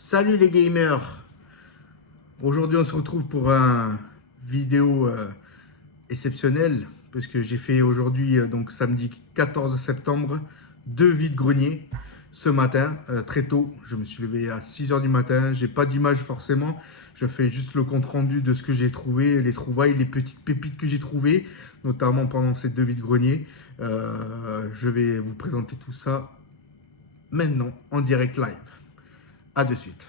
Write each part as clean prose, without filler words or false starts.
Salut les gamers. Aujourd'hui on se retrouve pour une vidéo exceptionnelle parce que j'ai fait aujourd'hui, donc samedi 14 septembre, 2 vides-greniers ce matin, très tôt. Je me suis levé à 6 h du matin, j'ai pas d'image forcément, je fais juste le compte rendu de ce que j'ai trouvé, les trouvailles, les petites pépites que j'ai trouvées, notamment pendant ces 2 vides-greniers. Je vais vous présenter tout ça maintenant en direct live. A de suite.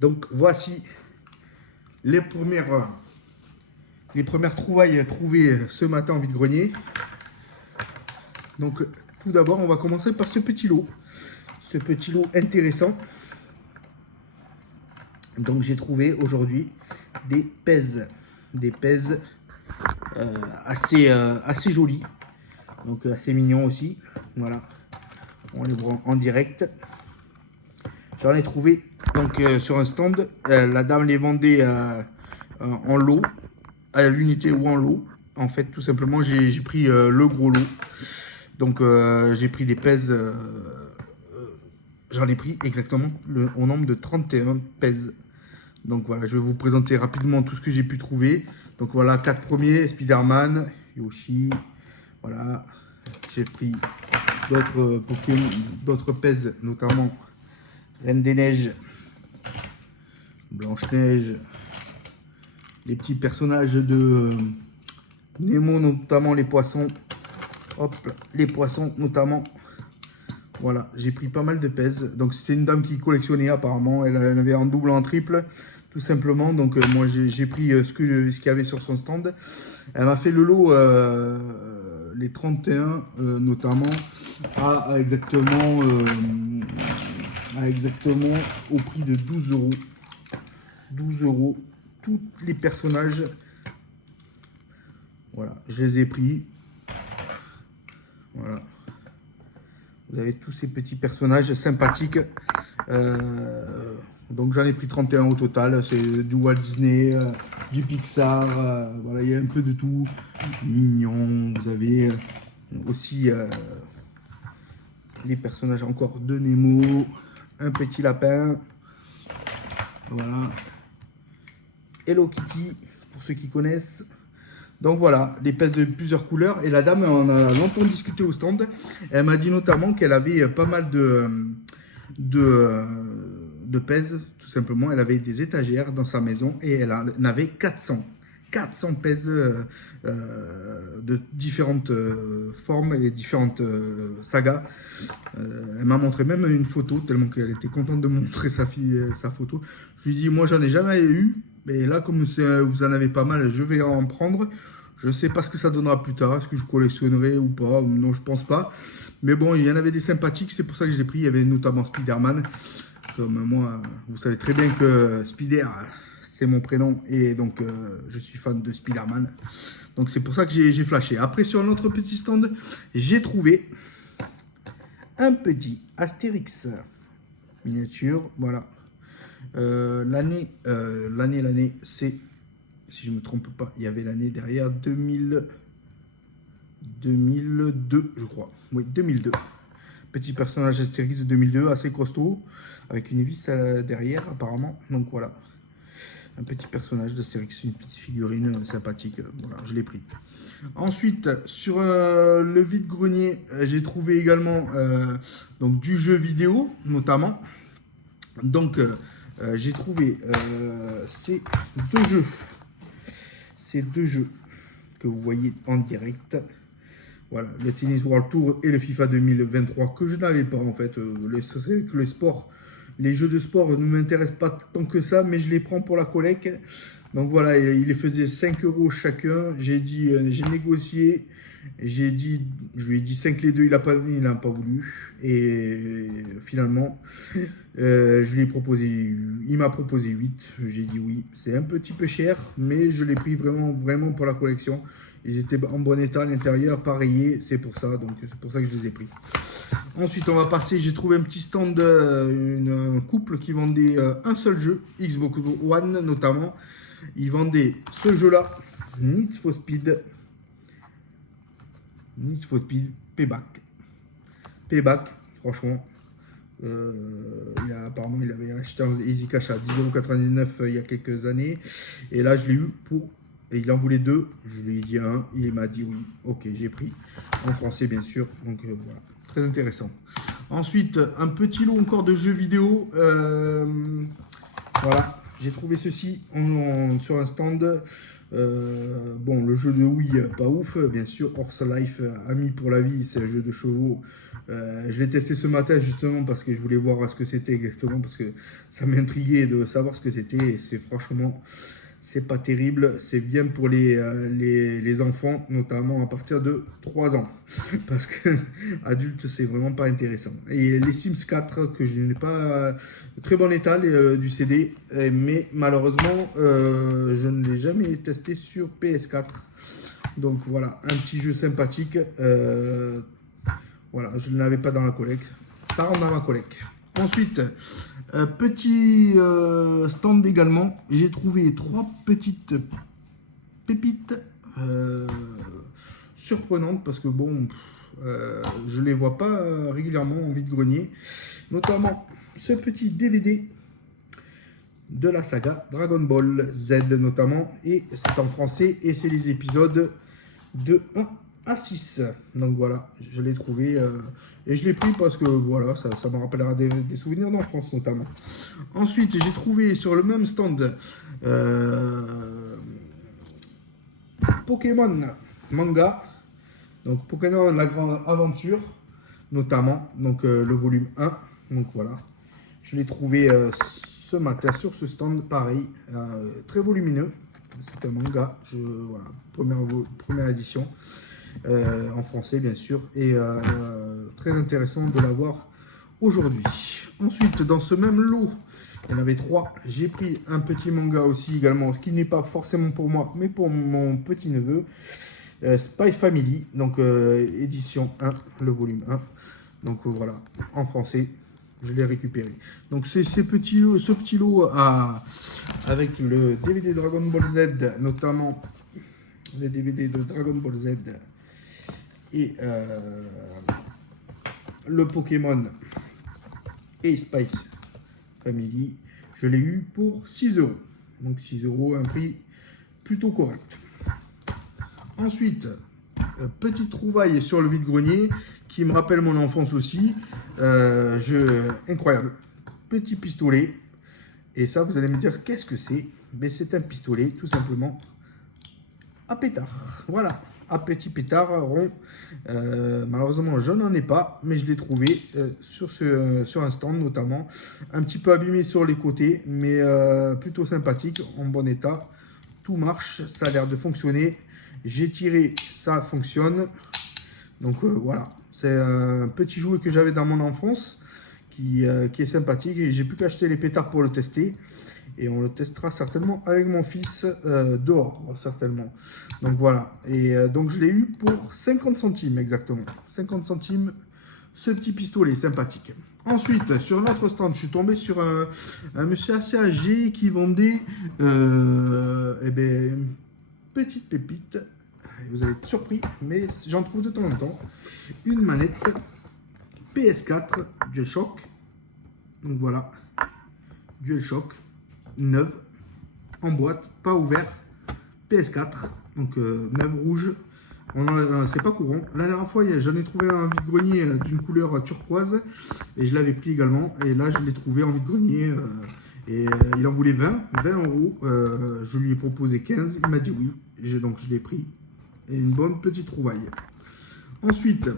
Donc voici les premières trouvailles trouvées ce matin en vide-grenier. Donc tout d'abord, on va commencer par ce petit lot. Ce petit lot intéressant. Donc j'ai trouvé aujourd'hui des pèses. Des pèses assez jolies. Donc assez mignons aussi. Voilà. On les voit en direct. J'en ai trouvé donc sur un stand. La dame les vendait en lot, à l'unité ou en lot. En fait, tout simplement, j'ai pris le gros lot. Donc, j'ai pris des pèses. J'en ai pris exactement au nombre de 31 pèses. Donc voilà, je vais vous présenter rapidement tout ce que j'ai pu trouver. Donc voilà, 4 premiers, Spider-Man, Yoshi. Voilà, j'ai pris d'autres Pokémon, d'autres pèses, notamment Reine des Neiges, Blanche-Neige, les petits personnages de Nemo, notamment les poissons. Hop, les poissons notamment. Voilà, j'ai pris pas mal de pèses. Donc c'était une dame qui collectionnait apparemment. Elle en avait en double, en triple, tout simplement. Donc moi j'ai pris ce qu'il y avait sur son stand. Elle m'a fait le lot, les 31 notamment, à exactement au prix de 12 euros. 12 euros, tous les personnages. Voilà, je les ai pris. Voilà. Vous avez tous ces petits personnages sympathiques. Donc j'en ai pris 31 au total. C'est du Walt Disney, du Pixar. Voilà, il y a un peu de tout. Mignon. Vous avez aussi les personnages encore de Nemo. Un petit lapin. Voilà. Hello Kitty, pour ceux qui connaissent. Donc voilà, des pèses de plusieurs couleurs. Et la dame, on a longtemps discuté au stand. Elle m'a dit notamment qu'elle avait pas mal de pèses, tout simplement. Elle avait des étagères dans sa maison et elle en avait 400. 400 pèses de différentes formes et différentes sagas. Elle m'a montré même une photo, tellement qu'elle était contente de montrer sa photo. Je lui ai dit, moi j'en ai jamais eu. Mais là, comme vous en avez pas mal, je vais en prendre. Je ne sais pas ce que ça donnera plus tard. Est-ce que je collectionnerai ou pas? Non, je pense pas. Mais bon, il y en avait des sympathiques. C'est pour ça que je l'ai pris. Il y avait notamment Spider-Man. Comme moi, vous savez très bien que Spider, c'est mon prénom. Et donc, je suis fan de Spider-Man. Donc, c'est pour ça que j'ai flashé. Après, sur un autre petit stand, j'ai trouvé un petit Astérix miniature. Voilà. L'année, c'est, si je ne me trompe pas, il y avait l'année derrière, 2002, je crois. Oui, 2002. Petit personnage Astérix de 2002, assez costaud, avec une vis derrière, apparemment. Donc voilà, un petit personnage d'Astérix, une petite figurine sympathique. Voilà, je l'ai pris. Ensuite, sur le vide-grenier, j'ai trouvé également donc, du jeu vidéo, notamment. Donc, j'ai trouvé ces deux jeux que vous voyez en direct. Voilà, le Tennis World Tour et le FIFA 2023 que je n'avais pas en fait. Le sport, les jeux de sport ne m'intéressent pas tant que ça, mais je les prends pour la collecte. Donc voilà, il les faisait 5 euros chacun. J'ai dit, j'ai négocié. Je lui ai dit 5 les deux, il n'a pas voulu. Et finalement, je lui ai proposé, il m'a proposé 8. J'ai dit oui. C'est un petit peu cher, mais je l'ai pris vraiment pour la collection. Ils étaient en bon état à l'intérieur, pas rayés, c'est pour ça. Donc c'est pour ça que je les ai pris. Ensuite, on va passer, j'ai trouvé un petit stand, un couple qui vendait un seul jeu, Xbox One notamment. Ils vendaient ce jeu-là, Need for Speed Payback. Payback, je franchement. Apparemment, il avait acheté un Easy Cash à 10,99 € il y a quelques années. Et là, je l'ai eu pour. Et il en voulait deux. Je lui ai dit un. Il m'a dit oui. Ok, j'ai pris. En français, bien sûr. Donc voilà. Très intéressant. Ensuite, un petit lot encore de jeux vidéo. Voilà. J'ai trouvé ceci sur un stand. Bon, le jeu de Wii, pas ouf, bien sûr. Horse Life, ami pour la vie, c'est un jeu de chevaux. Je l'ai testé ce matin justement parce que je voulais voir ce que c'était exactement, parce que ça m'intriguait de savoir ce que c'était. Et c'est franchement, c'est pas terrible. C'est bien pour les enfants, notamment à partir de 3 ans. Parce que adulte, c'est vraiment pas intéressant. Et les Sims 4, que je n'ai pas très bon état du CD, mais malheureusement, je ne l'ai jamais testé sur PS4. Donc voilà, un petit jeu sympathique. Voilà, je ne l'avais pas dans la collecte. Ça rentre dans ma collecte. Ensuite, petit stand également. J'ai trouvé 3 petites pépites surprenantes parce que bon, je les vois pas régulièrement en vide-grenier. Notamment ce petit DVD de la saga Dragon Ball Z notamment. Et c'est en français et c'est les épisodes de 1 à 6. Donc voilà, je l'ai trouvé et je l'ai pris parce que voilà, ça me rappellera des souvenirs d'enfance notamment. Ensuite, j'ai trouvé sur le même stand Pokémon manga, donc Pokémon la grande aventure notamment, donc le volume 1. Donc voilà, je l'ai trouvé ce matin sur ce stand, pareil, très volumineux. C'est un manga, voilà, première édition. En français bien sûr, et très intéressant de l'avoir aujourd'hui. Ensuite, dans ce même lot, il y en avait 3. J'ai pris un petit manga aussi également, ce qui n'est pas forcément pour moi, mais pour mon petit neveu. Spy Family, donc édition 1, le volume 1. Donc voilà, en français, je l'ai récupéré. Donc c'est ce petit lot avec le DVD Dragon Ball Z, notamment les DVD de Dragon Ball Z et le Pokémon et Spice Family. Je l'ai eu pour 6 €. Donc 6 €, un prix plutôt correct. Ensuite, petite trouvaille sur le vide-grenier qui me rappelle mon enfance aussi. Incroyable. Petit pistolet. Et ça, vous allez me dire, qu'est-ce que c'est? Ben, c'est un pistolet, tout simplement, à pétard. Voilà, à petit pétard rond. Malheureusement, je n'en ai pas, mais je l'ai trouvé sur un stand notamment. Un petit peu abîmé sur les côtés, mais plutôt sympathique, en bon état. Tout marche, ça a l'air de fonctionner. J'ai tiré, ça fonctionne. Donc voilà, c'est un petit jouet que j'avais dans mon enfance qui est sympathique. Et j'ai plus qu'acheter les pétards pour le tester. Et on le testera certainement avec mon fils dehors, certainement. Donc voilà, et donc je l'ai eu pour 50 centimes exactement. 50 centimes, ce petit pistolet sympathique. Ensuite, sur notre stand, je suis tombé sur un monsieur assez âgé qui vendait une petite pépite. Vous allez être surpris, mais j'en trouve de temps en temps. Une manette PS4 DualShock. Donc voilà, DualShock. Neuve, en boîte, pas ouvert, PS4, donc neuve rouge. C'est pas courant. La dernière fois, j'en ai trouvé un vide-grenier d'une couleur turquoise et je l'avais pris également. Et là, je l'ai trouvé en vide-grenier et il en voulait 20 €. Je lui ai proposé 15, il m'a dit oui. Donc je l'ai pris. Et une bonne petite trouvaille. Ensuite,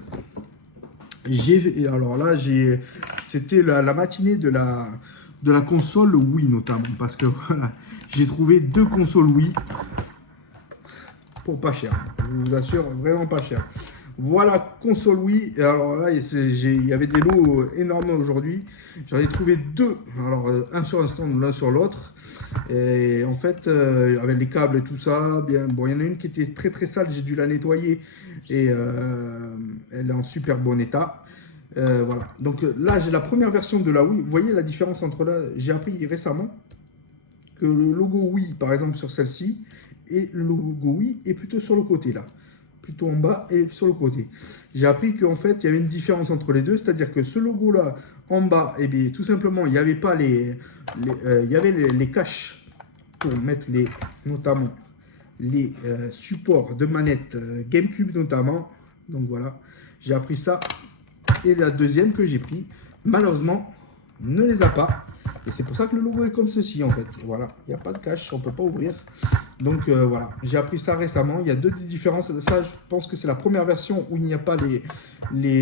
c'était la matinée de la console Wii notamment, parce que voilà, j'ai trouvé 2 consoles Wii pour pas cher, je vous assure, vraiment pas cher. Voilà, console Wii. Et alors là, il y avait des lots énormes aujourd'hui. J'en ai trouvé 2, alors un sur un stand, l'un sur l'autre. Et en fait, avec les câbles et tout ça, bien, bon, il y en a une qui était très très sale, j'ai dû la nettoyer et elle est en super bon état. Voilà, donc là j'ai la première version de la Wii. Vous voyez la différence entre là, j'ai appris récemment que le logo Wii par exemple sur celle-ci et le logo Wii est plutôt sur le côté là, plutôt en bas et sur le côté. J'ai appris qu'en fait, il y avait une différence entre les deux, c'est-à-dire que ce logo-là, en bas, eh bien, tout simplement, il n'y avait pas il y avait les caches pour mettre notamment les supports de manette GameCube notamment. Donc voilà, j'ai appris ça. Et la deuxième que j'ai pris, malheureusement, ne les a pas. Et c'est pour ça que le logo est comme ceci en fait. Voilà, il n'y a pas de cache, on ne peut pas ouvrir. Donc voilà, j'ai appris ça récemment. Il y a deux différences. Ça, je pense que c'est la première version où il n'y a pas les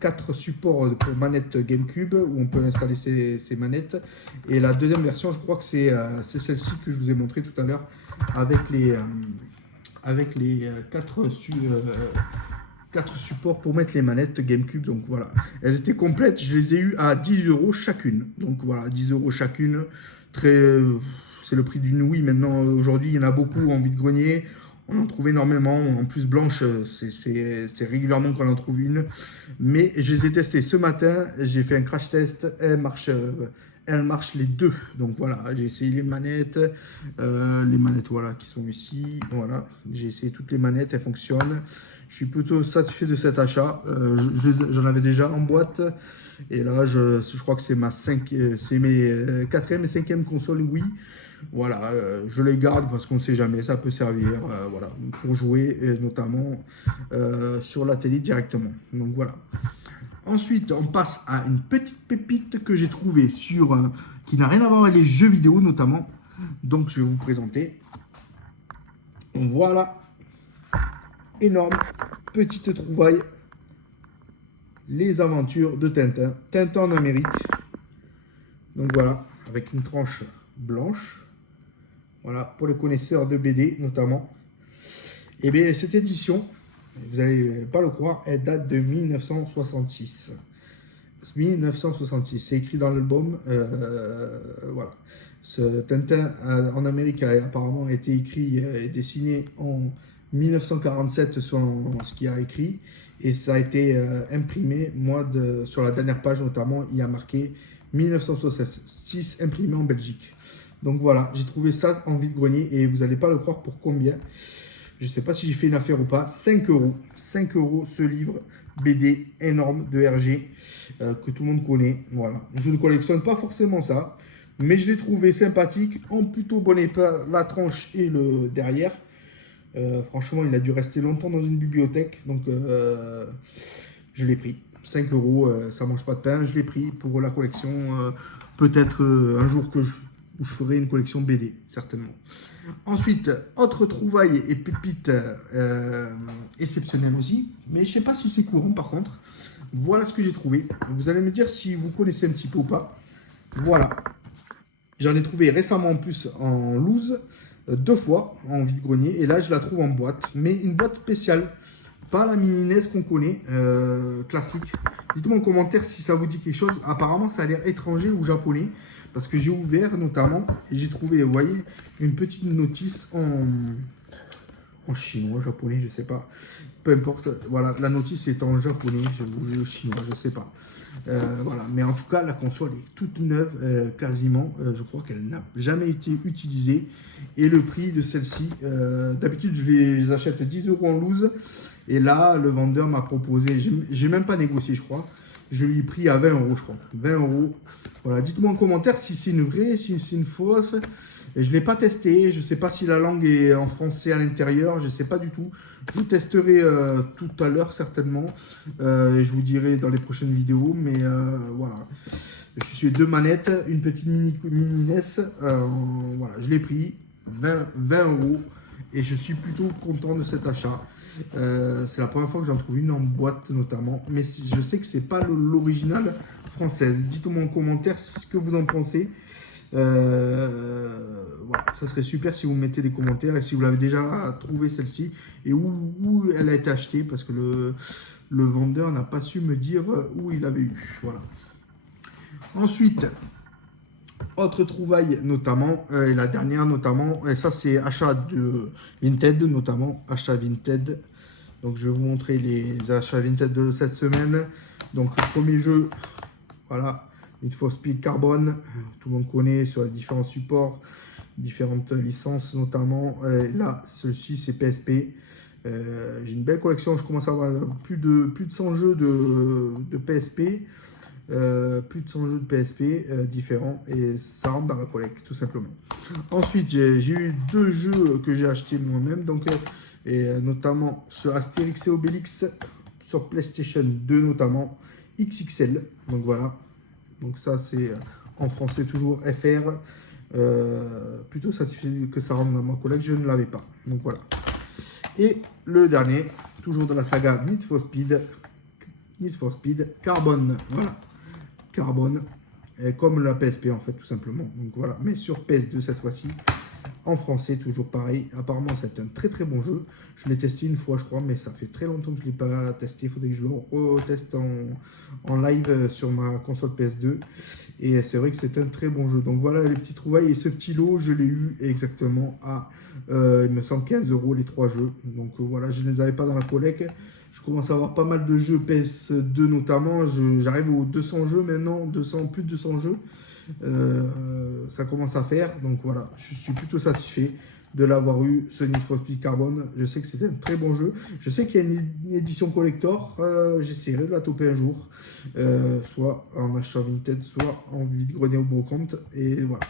4 supports pour manette GameCube où on peut installer ces manettes. Et la deuxième version, je crois que c'est celle-ci que je vous ai montré tout à l'heure avec les 4 supports pour mettre les manettes GameCube. Donc voilà, elles étaient complètes. Je les ai eues à 10 € chacune. Donc voilà, 10 € chacune. C'est le prix d'une Wii. Maintenant, aujourd'hui, il y en a beaucoup en vide-grenier. On en trouve énormément. En plus, blanche, c'est régulièrement qu'on en trouve une. Mais je les ai testées ce matin. J'ai fait un crash test. Elles marchent les deux. Donc voilà, j'ai essayé les manettes voilà, qui sont ici. Voilà, j'ai essayé toutes les manettes. Elles fonctionnent. Je suis plutôt satisfait de cet achat. J'en avais déjà en boîte. Et là, je crois que c'est mes 4e et 5e console Wii. Voilà, je les garde parce qu'on ne sait jamais, ça peut servir voilà, pour jouer, notamment sur la télé directement. Donc voilà. Ensuite, on passe à une petite pépite que j'ai trouvée qui n'a rien à voir avec les jeux vidéo notamment. Donc je vais vous présenter. Donc voilà. Énorme petite trouvaille, les aventures de Tintin, Tintin en Amérique. Donc voilà, avec une tranche blanche, voilà, pour les connaisseurs de BD notamment. Et bien cette édition, vous n'allez pas le croire, elle date de 1966. 1966, c'est écrit dans l'album, voilà. Ce Tintin en Amérique a apparemment été écrit et dessiné en 1947 selon ce qu'il a écrit, et ça a été imprimé, sur la dernière page notamment, il y a marqué 1966 imprimé en Belgique. Donc voilà, j'ai trouvé ça en vide-grenier et vous n'allez pas le croire pour combien. Je ne sais pas si j'ai fait une affaire ou pas. 5 €. 5 € ce livre BD énorme de Hergé que tout le monde connaît. Voilà. Je ne collectionne pas forcément ça, mais je l'ai trouvé sympathique, en plutôt bon état, la tranche et le derrière. Franchement, il a dû rester longtemps dans une bibliothèque, donc je l'ai pris. 5 €, ça mange pas de pain, je l'ai pris pour la collection. Peut-être un jour où je ferai une collection BD, certainement. Ensuite, autre trouvaille et pépite exceptionnelle aussi, mais je ne sais pas si c'est courant par contre. Voilà ce que j'ai trouvé. Vous allez me dire si vous connaissez un petit peu ou pas. Voilà. J'en ai trouvé récemment en plus en loose, 2 fois en vide-grenier, et là je la trouve en boîte, mais une boîte spéciale, pas la mini NES qu'on connaît, classique. Dites-moi en commentaire si ça vous dit quelque chose. Apparemment ça a l'air étranger ou japonais, parce que j'ai ouvert notamment et j'ai trouvé, vous voyez, une petite notice en chinois, japonais, je sais pas, peu importe. Voilà, la notice est en japonais, ou chinois, je sais pas. Voilà, mais en tout cas la console est toute neuve, quasiment. Je crois qu'elle n'a jamais été utilisée, et le prix de celle-ci, d'habitude je les achète 10 € en loose, et là le vendeur m'a proposé, j'ai même pas négocié, je crois, je lui ai pris à 20 €, je crois, 20 €. Voilà, dites-moi en commentaire si c'est une vraie, si c'est une fausse. Je ne l'ai pas testé, je ne sais pas si la langue est en français à l'intérieur, je ne sais pas du tout. Je testerai tout à l'heure certainement, et je vous dirai dans les prochaines vidéos, mais voilà. Je suis 2 manettes, une petite mini NES, voilà, je l'ai pris, 20 €, et je suis plutôt content de cet achat. C'est la première fois que j'en trouve une en boîte notamment, mais je sais que c'est pas l'original française. Dites-moi en commentaire ce que vous en pensez. Voilà, ça serait super si vous mettez des commentaires et si vous l'avez déjà trouvé celle-ci et où elle a été achetée, parce que le vendeur n'a pas su me dire où il avait eu. Voilà. Ensuite, autre trouvaille notamment, et la dernière notamment, et ça c'est achat de Vinted notamment, achat Vinted. Donc je vais vous montrer les achats Vinted de cette semaine. Donc le premier jeu, voilà, Need for Speed Carbon, tout le monde connaît sur les différents supports. différentes licences notamment. Là, celui-ci c'est PSP. J'ai une belle collection, je commence à avoir plus de 100 jeux de PSP. Plus de 100 jeux de PSP différents et ça rentre dans la collecte tout simplement. Ensuite j'ai eu 2 jeux que j'ai achetés moi-même, donc notamment sur Astérix et Obélix sur PlayStation 2 notamment, XXL, donc voilà, donc ça c'est en français toujours FR, plutôt ça suffit que ça rentre dans ma collecte, je ne l'avais pas, donc voilà. Et le dernier, toujours de la saga Need for Speed Carbon, voilà. Carbone, comme la PSP en fait tout simplement, donc voilà, mais sur PS2 cette fois-ci, en français toujours pareil. Apparemment c'est un très très bon jeu, je l'ai testé une fois je crois, mais ça fait très longtemps que je ne l'ai pas testé, il faudrait que je le reteste en live sur ma console PS2, et c'est vrai que c'est un très bon jeu. Donc voilà les petits trouvailles, et ce petit lot je l'ai eu exactement à il me semble 15 € les 3 jeux, donc voilà, je ne les avais pas dans la collecte. Je commence à avoir pas mal de jeux PS2 notamment, j'arrive aux 200 jeux maintenant, plus de 200 jeux, ça commence à faire, donc voilà, je suis plutôt satisfait de l'avoir eu, ce Need for Speed Carbon. Je sais que c'est un très bon jeu, je sais qu'il y a une édition collector, j'essaierai de la toper un jour, soit en achat vintage, soit en vide-grenier au brocante, et voilà.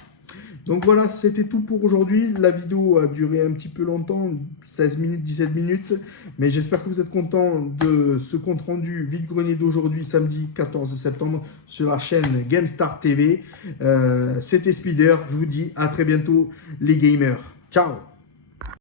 Donc voilà, c'était tout pour aujourd'hui. La vidéo a duré un petit peu longtemps, 16 minutes, 17 minutes. Mais j'espère que vous êtes contents de ce compte rendu vide-grenier d'aujourd'hui, samedi 14 septembre, sur la chaîne GameStar TV. C'était Spider, je vous dis à très bientôt les gamers. Ciao!